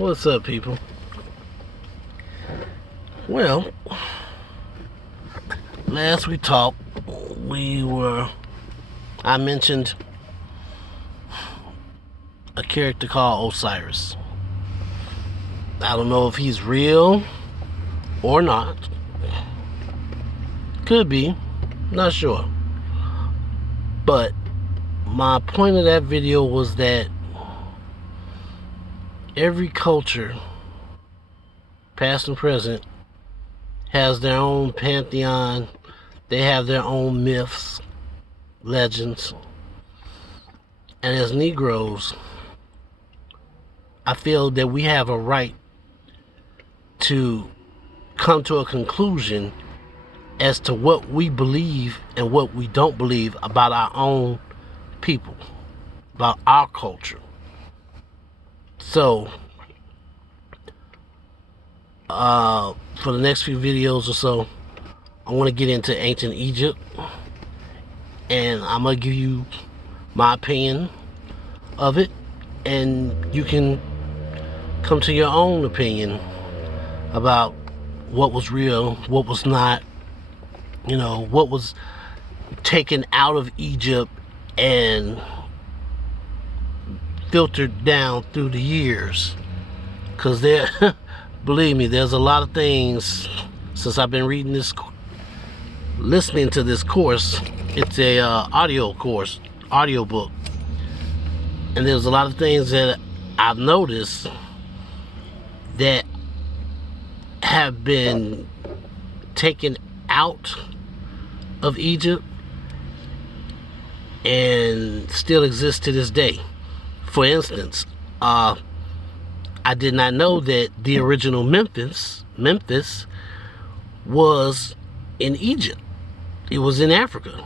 What's up, people? Well, last we talked, I mentioned a character called Osiris. I don't know if he's real or not. Could be, not sure. But my point of that video was that every culture, past and present, has their own pantheon. They have their own myths, legends. And as Negroes, I feel that we have a right to come to a conclusion as to what we believe and what we don't believe about our own people, about our culture. So, for the next few videos or so, I want to get into ancient Egypt, and I'm going to give you my opinion of it, and you can come to your own opinion about what was real, what was not, you know, what was taken out of Egypt and filtered down through the years. Because there, believe me, there's a lot of things, since I've been reading this, listening to this course. It's a audio course, audio book, and there's a lot of things that I've noticed that have been taken out of Egypt and still exist to this day. For instance, I did not know that the original Memphis was in Egypt. It was in Africa.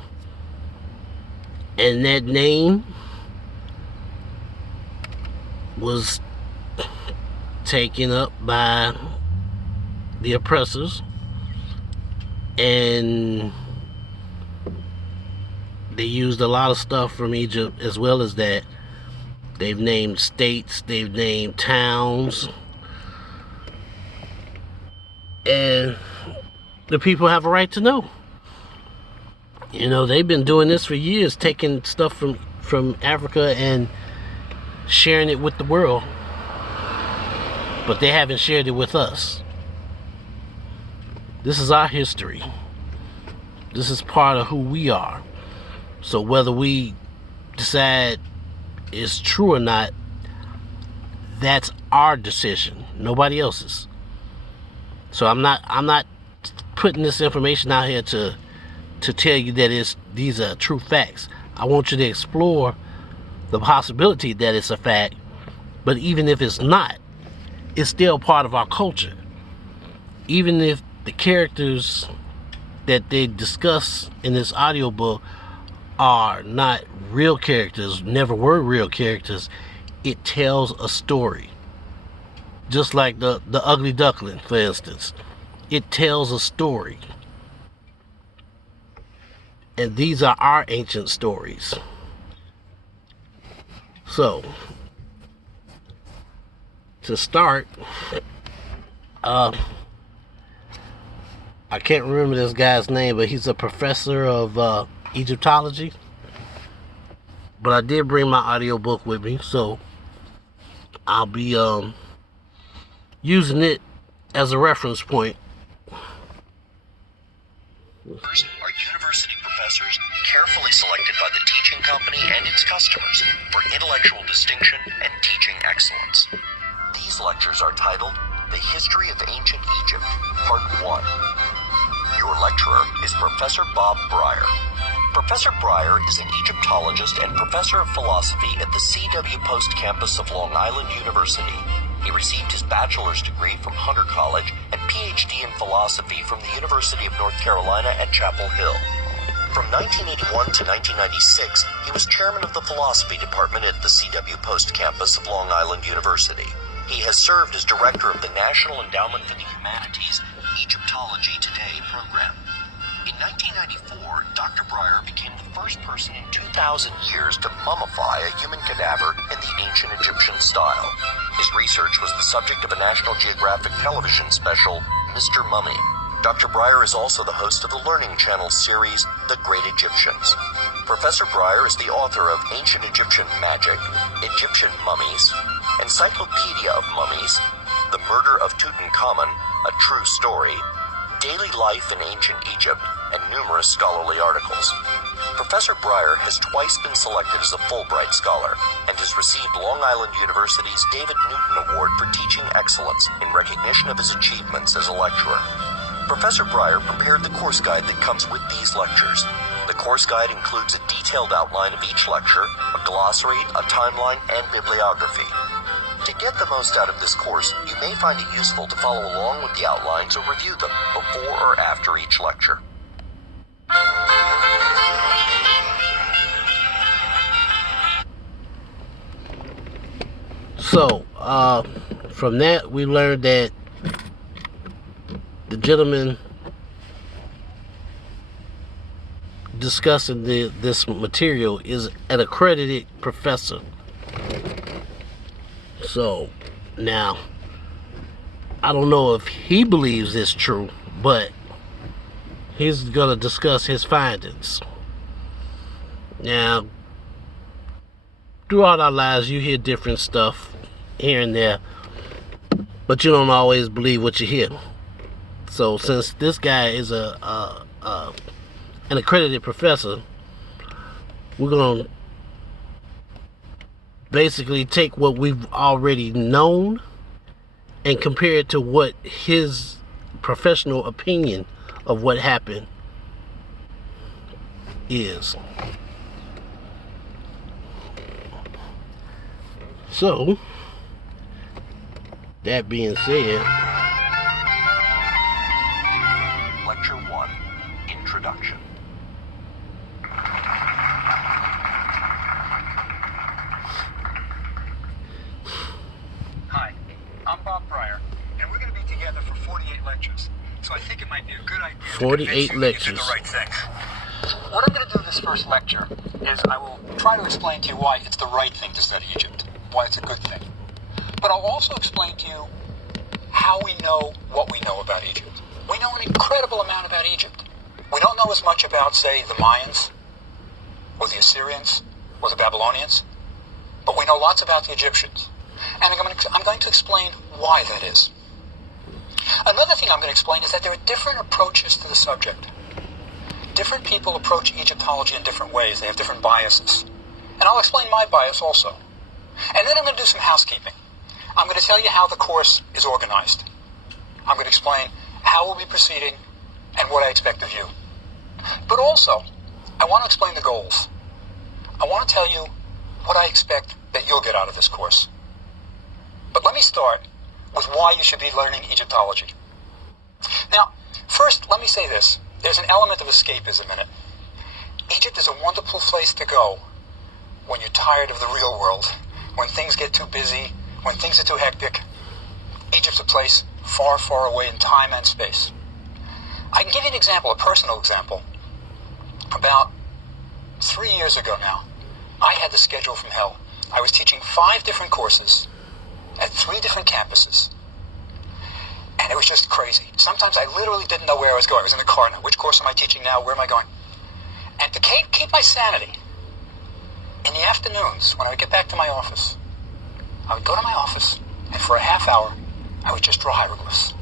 And that name was taken up by the oppressors, and they used a lot of stuff from Egypt. As well as that, they've named states, they've named towns, and the people have a right to know. You know, they've been doing this for years, taking stuff from Africa and sharing it with the world, but they haven't shared it with us. This is our history. This is part of who we are. So whether we decide it's true or not, that's our decision, nobody else's. So I'm not putting this information out here to tell you that these are true facts. I want you to explore the possibility that it's a fact, but even if it's not, it's still part of our culture. Even if the characters that they discuss in this audiobook are not real characters, never were real characters, it tells a story. Just like the Ugly Duckling, for instance. It tells a story. And these are our ancient stories. So, to start, I can't remember this guy's name, but he's a professor of Egyptology. But I did bring my audiobook with me, so I'll be using it as a reference point. Are university professors carefully selected by the teaching company and its customers for intellectual distinction and teaching excellence. These lectures are titled The History of Ancient Egypt, Part 1. Your lecturer is Professor Bob Breyer. Professor Breyer is an Egyptologist and professor of philosophy at the C.W. Post campus of Long Island University. He received his bachelor's degree from Hunter College and PhD in philosophy from the University of North Carolina at Chapel Hill. From 1981 to 1996, he was chairman of the philosophy department at the C.W. Post campus of Long Island University. He has served as director of the National Endowment for the Humanities Egyptology Today program. In 1994, Dr. Breyer became the first person in 2,000 years to mummify a human cadaver in the ancient Egyptian style. His research was the subject of a National Geographic television special, Mr. Mummy. Dr. Breyer is also the host of the Learning Channel series, The Great Egyptians. Professor Breyer is the author of Ancient Egyptian Magic, Egyptian Mummies, Encyclopedia of Mummies, The Murder of Tutankhamun, A True Story, Daily Life in Ancient Egypt, and numerous scholarly articles. Professor Breyer has twice been selected as a Fulbright Scholar and has received Long Island University's David Newton Award for Teaching Excellence in recognition of his achievements as a lecturer. Professor Breyer prepared the course guide that comes with these lectures. The course guide includes a detailed outline of each lecture, a glossary, a timeline, and bibliography. To get the most out of this course, you may find it useful to follow along with the outlines or review them before or after each lecture. So, from that, we learned that the gentleman discussing this material is an accredited professor. So, now, I don't know if he believes it's true, but he's going to discuss his findings. Now, throughout our lives, you hear different stuff here and there, but you don't always believe what you hear. So since this guy is an accredited professor, we're going to basically take what we've already known and compare it to what his professional opinion of what happened is. So, that being said, Lecture 1, Introduction. Hi, I'm Bob Breyer, and we're going to be together for 48 lectures. So I think it might be a good idea 48 to lectures. you did the right thing. What I'm going to do in this first lecture is I will try to explain to you why it's the right thing to study Egypt, why it's a good thing. But I'll also explain to you how we know what we know about Egypt. We know an incredible amount about Egypt. We don't know as much about, say, the Mayans, or the Assyrians, or the Babylonians, but we know lots about the Egyptians. And I'm going to explain why that is. Another thing I'm going to explain is that there are different approaches to the subject. Different people approach Egyptology in different ways. They have different biases. And I'll explain my bias also. And then I'm going to do some housekeeping. I'm going to tell you how the course is organized. I'm going to explain how we'll be proceeding and what I expect of you. But also, I want to explain the goals. I want to tell you what I expect that you'll get out of this course. But let me start with why you should be learning Egyptology. Now, first, let me say this. There's an element of escapism in it. Egypt is a wonderful place to go when you're tired of the real world, when things get too busy, when things are too hectic. Egypt's a place far, far away in time and space. I can give you an example, a personal example. About 3 years ago now, I had the schedule from hell. I was teaching 5 different courses at 3 different campuses. And it was just crazy. Sometimes I literally didn't know where I was going. I was in the car now. Which course am I teaching now? Where am I going? And to keep my sanity, in the afternoons, when I would get back to my office, I would go to my office, and for a half hour, I would just draw hieroglyphs.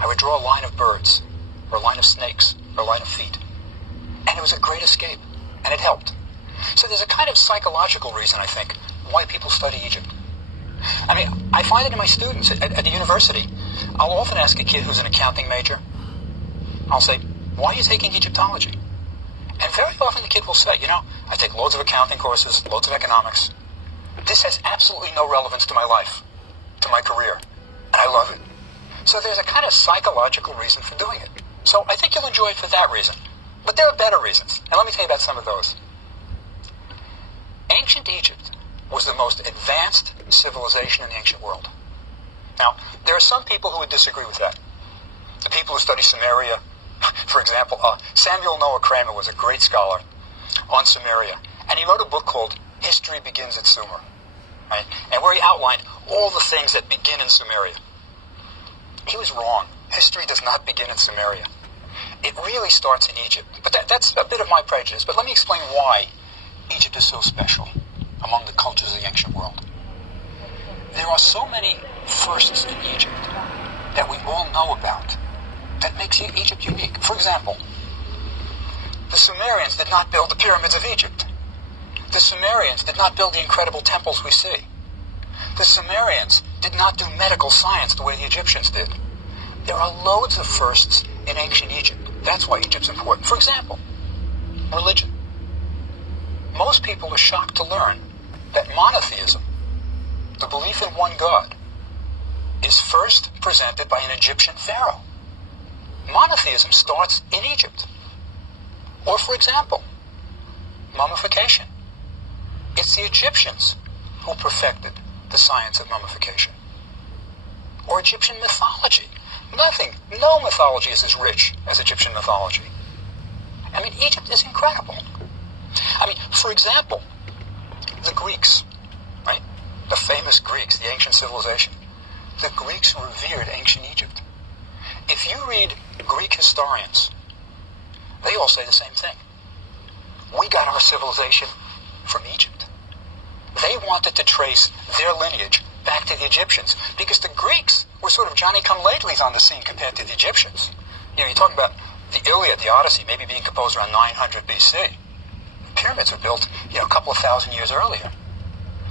I would draw a line of birds, or a line of snakes, or a line of feet. And it was a great escape, and it helped. So there's a kind of psychological reason, I think, why people study Egypt. I mean, I find it in my students at the university. I'll often ask a kid who's an accounting major, I'll say, why are you taking Egyptology? And very often the kid will say, I take loads of accounting courses, loads of economics. This has absolutely no relevance to my life, to my career, and I love it. So there's a kind of psychological reason for doing it. So I think you'll enjoy it for that reason. But there are better reasons, and let me tell you about some of those. Ancient Egypt was the most advanced civilization in the ancient world. Now, there are some people who would disagree with that. The people who study Sumeria, for example, Samuel Noah Kramer was a great scholar on Sumeria, and he wrote a book called History Begins at Sumer. right? And where he outlined all the things that begin in Sumeria. He was wrong. History does not begin in Sumeria. It really starts in Egypt. But that's a bit of my prejudice. But let me explain why Egypt is so special among the cultures of the ancient world. There are so many firsts in Egypt that we all know about that makes Egypt unique. For example, the Sumerians did not build the pyramids of Egypt. The Sumerians did not build the incredible temples we see. The Sumerians did not do medical science the way the Egyptians did. There are loads of firsts in ancient Egypt. That's why Egypt's important. For example, religion. Most people are shocked to learn that monotheism, the belief in one God, is first presented by an Egyptian pharaoh. Monotheism starts in Egypt. Or, for example, mummification. It's the Egyptians who perfected the science of mummification. Or Egyptian mythology. No mythology is as rich as Egyptian mythology. I mean, Egypt is incredible. I mean, for example, the Greeks, right? The famous Greeks, the ancient civilization. The Greeks revered ancient Egypt. If you read Greek historians, they all say the same thing. We got our civilization from Egypt. They wanted to trace their lineage back to the Egyptians because the Greeks were sort of Johnny-come-latelys on the scene compared to the Egyptians. You know, you're talking about the Iliad, the Odyssey, maybe being composed around 900 BC. The pyramids were built, a couple of thousand years earlier.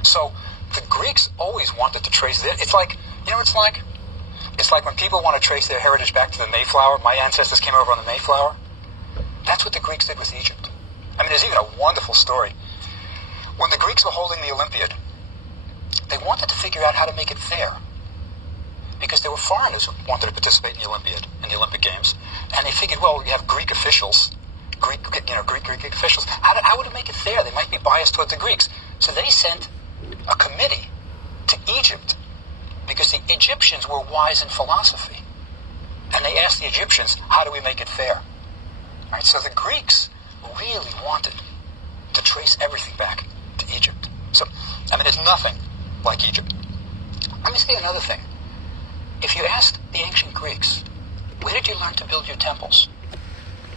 So the Greeks always wanted to trace their... It's like when people want to trace their heritage back to the Mayflower. My ancestors came over on the Mayflower. That's what the Greeks did with Egypt. I mean, there's even a wonderful story. When the Greeks were holding the Olympiad, they wanted to figure out how to make it fair. Because there were foreigners who wanted to participate in the Olympiad, in the Olympic Games. And they figured, well, you have Greek officials, Greek officials. How would it make it fair? They might be biased toward the Greeks. So they sent a committee to Egypt because the Egyptians were wise in philosophy. And they asked the Egyptians, how do we make it fair? Right? So the Greeks really wanted to trace everything back to Egypt. So, I mean, there's nothing like Egypt. Let me say another thing. If you asked the ancient Greeks, where did you learn to build your temples?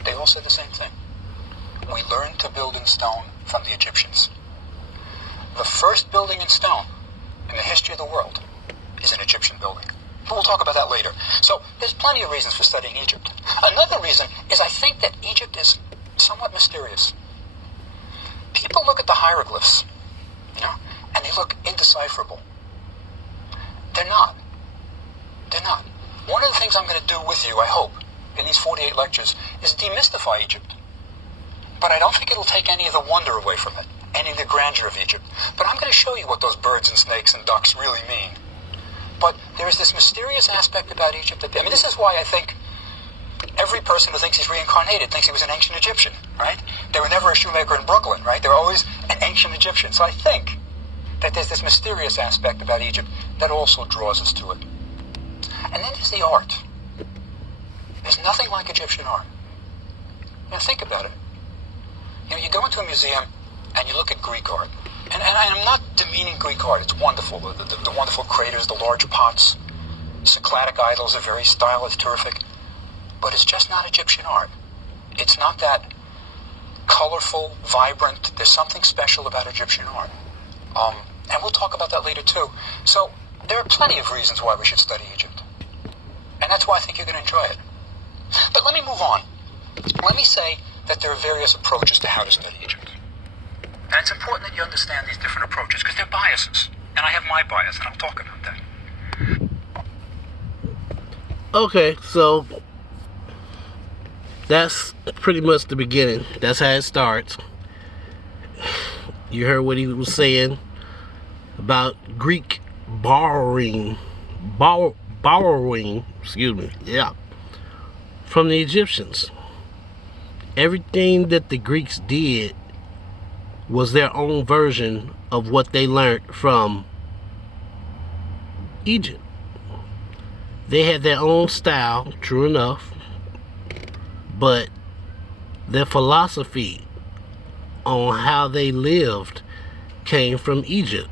They all said the same thing. We learned to build in stone from the Egyptians. The first building in stone in the history of the world is an Egyptian building. But we'll talk about that later. So there's plenty of reasons for studying Egypt. Another reason is I think that Egypt is somewhat mysterious. People look at the hieroglyphs, and they look indecipherable. They're not. They're not. One of the things I'm going to do with you, I hope, in these 48 lectures, is demystify Egypt. But I don't think it'll take any of the wonder away from it, any of the grandeur of Egypt. But I'm going to show you what those birds and snakes and ducks really mean. But there is this mysterious aspect about Egypt. This is why I think every person who thinks he's reincarnated thinks he was an ancient Egyptian, right? They were never a shoemaker in Brooklyn, right? They were always an ancient Egyptian. So I think that there's this mysterious aspect about Egypt that also draws us to it. And then there's the art. There's nothing like Egyptian art. Think about it. You go into a museum and you look at Greek art. And I'm not demeaning Greek art. It's wonderful. The wonderful craters, the large pots, Cycladic idols are very stylish, terrific. But it's just not Egyptian art. It's not that colorful, vibrant. There's something special about Egyptian art. And we'll talk about that later too. So there are plenty of reasons why we should study Egypt. And that's why I think you're going to enjoy it. But let me move on. Let me say that there are various approaches to how to study Egypt. And it's important that you understand these different approaches because they're biases. And I have my bias, and I'll talk about that. Okay, so that's pretty much the beginning. That's how it starts. You heard what he was saying about Greek borrowing, from the Egyptians. Everything that the Greeks did was their own version of what they learned from Egypt. They had their own style, true enough, but their philosophy on how they lived came from Egypt.